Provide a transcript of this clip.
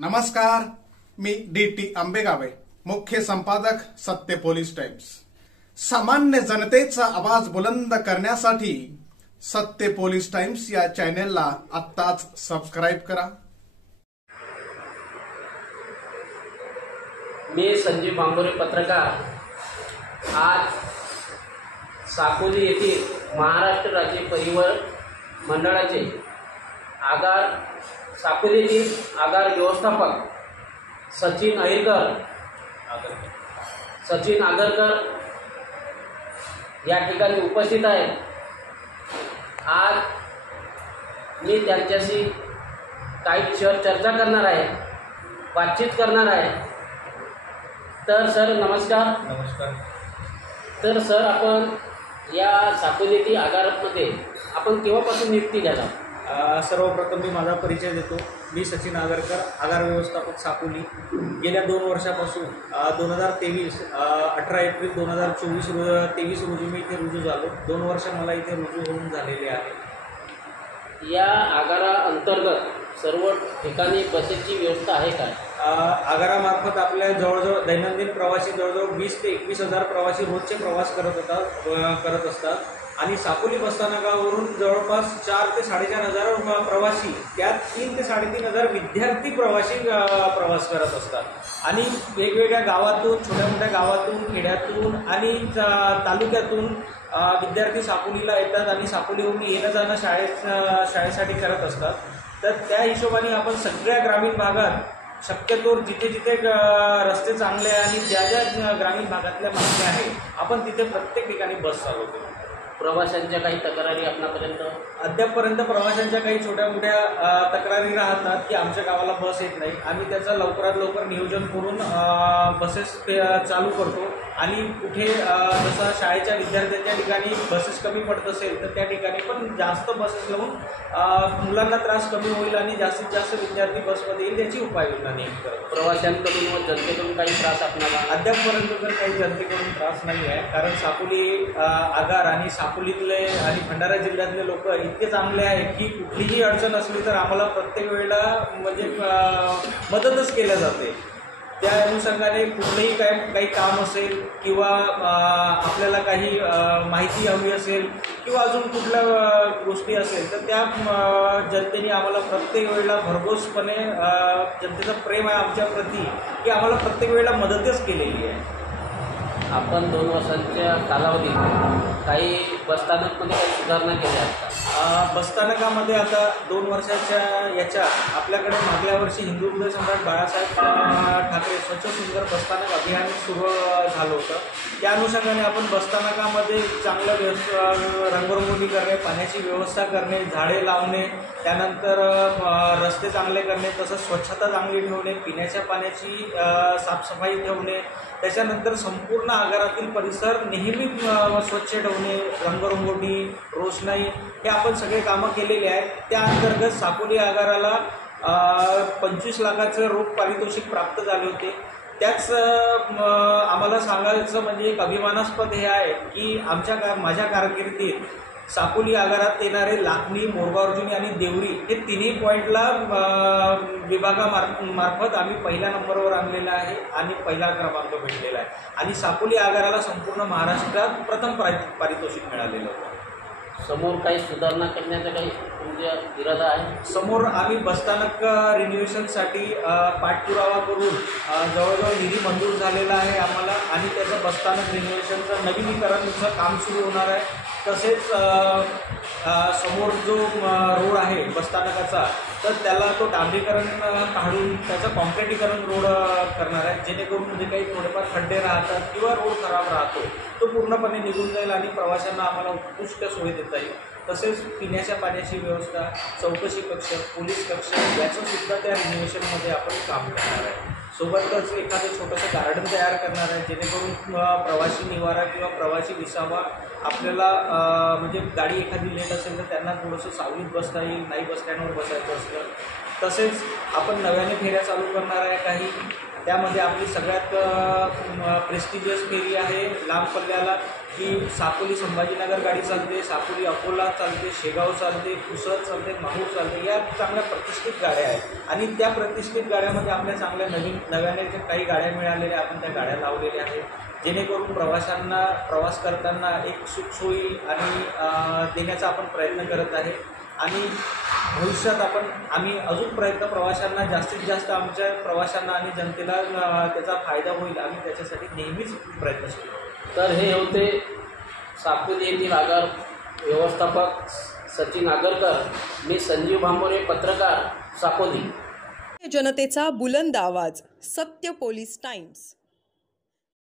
नमस्कार, मी डी.टी. आंबेगावे, मुख्य संपादक सत्य पोलीस टाइम्स। सामान्य जनतेचा आवाज बुलंद करण्यासाठी सत्य पोलीस टाइम्स या चॅनेलला आत्ताच सबस्क्राइब करा। मी संजीव बांबोरे, पत्रकार। आज साकोली येथील महाराष्ट्र राज्य परिवहन मंडळाचे साकोली येथील आगार व्यवस्थापक सचिन आगरकर या ठिकाणी उपस्थित आहेत। आज मी त्यांच्याशी काही चर्चा करणार आहे, बातचीत करणार आहे। तर सर नमस्कार। नमस्कार। तर सर, आपण या साकोली येथील आगारमध्ये आपण केव्हापासून नियुक्ती झाला? सर्वप्रथम मी माझा परिचय देतो। मी सचिन आगरकर, आगार व्यवस्थापक साकोली। गेल्या 2 वर्षापासून 18 एप्रिल 2023 रोजी मी इथे रुजू झालो। 2 वर्ष मला इथे रुजू होऊन झालेले आहे। या आगारा अंतर्गत सर्व ठिकाणी बसेसची व्यवस्था आहे काय? आगारामार्फत आपल्या जवळजवळ दैनंदिन प्रवासी जवळजवळ 20 ते 21 हजार प्रवासी रोजचे प्रवास करत असतात आणि साकोली बसस्थानकावरून जवळपास 4 ते 4.5 हजार प्रवासी, त्यात 3 ते 3.5 हजार विद्यार्थी प्रवासी प्रवास करत असतात आणि वेगवेगळ्या गावातून, छोट्या मोठ्या गावातून, खेड्यातून आणि तालुक्यातून विद्यार्थी साकोलीला येतात आणि साकोलीहून येणं जाणं शाळेसाठी करत असतात। तर त्या हिशोबाने आपण सगळ्या ग्रामीण भागात शक्यतो जिथे जिथे रस्ते चांगले आहे आणि ज्या ज्या ग्रामीण भागातल्या मागण्या आहेत, आपण तिथे प्रत्येक ठिकाणी बस चालवतो। प्रवाशांच्या काही तक्रारी आपल्यापर्यंत? अद्यापपर्यंत प्रवाशांच्या काही छोट्या मोठ्या तक्रारी राहतात की आमच्या गावाला बस येत नाही। आम्ही त्याचं लवकरात लवकर नियोजन करून बसेस चालू करतो आणि कुठे जसं शाळेच्या विद्यार्थ्यांच्या ठिकाणी बसेस कमी पडत असेल तर त्या ठिकाणी पण जास्त बसेस लावून मुलांना त्रास कमी होईल आणि जास्तीत जास्त विद्यार्थी बसमध्ये येईल याची उपाययोजना नियुक्त करतो। प्रवाशांकडून व जनतेकडून काही त्रास आपल्याला? अद्यापपर्यंत तर काही जनतेकडून त्रास नाही आहे, कारण साकोली आगार आणि साकोलीतले आणि भंडारा जिल्ह्यातले लोक इतके चांगले आहेत की कुठलीही अडचण असली तर आम्हाला प्रत्येक वेळेला म्हणजे मदतच केल्या जाते। त्या अनुषंगाने कुठलंही काही काम असेल किंवा आपल्याला काही माहिती हवी असेल किंवा अजून कुठल्या गोष्टी असेल तर त्या जनतेने आम्हाला प्रत्येक वेळेला भरघोसपणे जनतेचं प्रेम आहे आमच्या प्रती की आम्हाला प्रत्येक वेळेला मदतच केलेली आहे। आपण 2 वर्षांच्या कालावधीत काही बसस्थानकमध्ये काही सुधारणा केल्या आहेत? बसस्थानकामध्ये आता 2 वर्षाच्या याच्या आपल्याकडे मागल्या वर्षी हिंदू हृदय सम्राट बाळासाहेब ठाकरे स्वच्छ सुंदर बसस्थानक अभियान सुरू झालं होतं। त्या अनुषंगाने आपण बसस्थानकामध्ये चांगलं रंगरंगोली करणे, पाण्याची व्यवस्था करणे, झाडे लावणे, त्यानंतर रस्ते चांगले करणे, तसंच स्वच्छता चांगली ठेवणे, पिण्याच्या पाण्याची साफसफाई ठेवणे, त्याच्यानंतर संपूर्ण आगारातील परिसर नेहमी स्वच्छ ठेवणे, रंगरंगोली, रोषणाई हे आपण सगळे कामं केलेले आहेत। त्या अंतर्गत साकोली आगाराला 25 लाखाचं रोख पारितोषिक प्राप्त झाले होते। त्याच आम्हाला सांगायचं म्हणजे एक अभिमानास्पद हे आहे की माझ्या कारकिर्दीत साकोली आगारात येणारे लाखनी, मोरगाव-अर्जुनी आणि देवरी हे 3ही पॉईंटला विभागामार्फत आम्ही पहिल्या नंबरवर आणलेला आहे आणि पहिला क्रमांक भेटलेला आहे आणि साकोली आगाराला संपूर्ण महाराष्ट्रात प्रथम पारितोषिक मिळालेलं होतं। समोर काही सुधारणा करण्याचा काही तुमचा इरादा आहे? समोर आम्ही बसस्थानक रिन्युएशनसाठी पाठपुरावा करून जवळजवळ निधी मंजूर झालेला आहे आम्हाला आणि त्याचं बसस्थानक रिन्युएशनचं नवीनीकरणचं काम सुरू होणार आहे। तसेच समोर जो रोड आहे बसस्थानकाचा तर त्याला तो डांबरीकरण काढून त्याचं कॉन्क्रिटीकरण रोड करणार आहे, जेणेकरून म्हणजे काही थोडेफार खड्डे राहतात किंवा रोड खराब राहतो तो पूर्णपणे निघून जाईल आणि प्रवाशांना आम्हाला उत्कृष्ट सोयी देता येईल। तसेच पिण्याच्या पाण्याची व्यवस्था, चौकशी कक्ष, पोलीस कक्ष याचंसुद्धा त्या रिन्युएशनमध्ये आपण काम करणार आहे। सोबतच एखादं छोटंसं गार्डन तयार करणार आहे, जेणेकरून प्रवासी निवारा किंवा प्रवासी विसावा आपल्याला म्हणजे गाडी एखादी लेट असेल तर त्यांना थोडंसं सावलीत बसता येईल, नाही बस स्टँडवर बसायचं असलं। तसेच आपण नव्याने फेऱ्या चालू करणार आहे काही त्यामध्ये आपली सगळ्यात प्रेस्टिजियस फेरी आहे लांब पल्ल्याला, की साकोली संभाजीनगर गाडी चालते, साकोली अकोला चालते, शेगाव चालते, पुसद चालते, माहूर चालते. या चांगल्या प्रतिष्ठित गाड्या आहेत आणि त्या प्रतिष्ठित गाड्यामध्ये आपल्या चांगल्या नव्याने ज्या काही गाड्या मिळालेल्या आपण त्या गाड्या लावलेल्या आहेत, जेणेकरून प्रवाशांना प्रवास करताना एक सुखसोयी आणि देण्याचा आपण प्रयत्न करत आहे. आणि भविष्यात आम्ही अजून प्रवाशांना जास्तीत जास्त आमच्या प्रवाशांना आणि जनतेला त्याचा फायदा होईल, आम्ही त्याच्यासाठी नेहमीच प्रयत्नशील आहोत. तर हे होते साकोली येथील आगार व्यवस्थापक सचिन आगरकर. मी संजीव भांबोरे, पत्रकार, साकोली. जनतेचा बुलंद आवाज, सत्य पोलीस टाइम्स.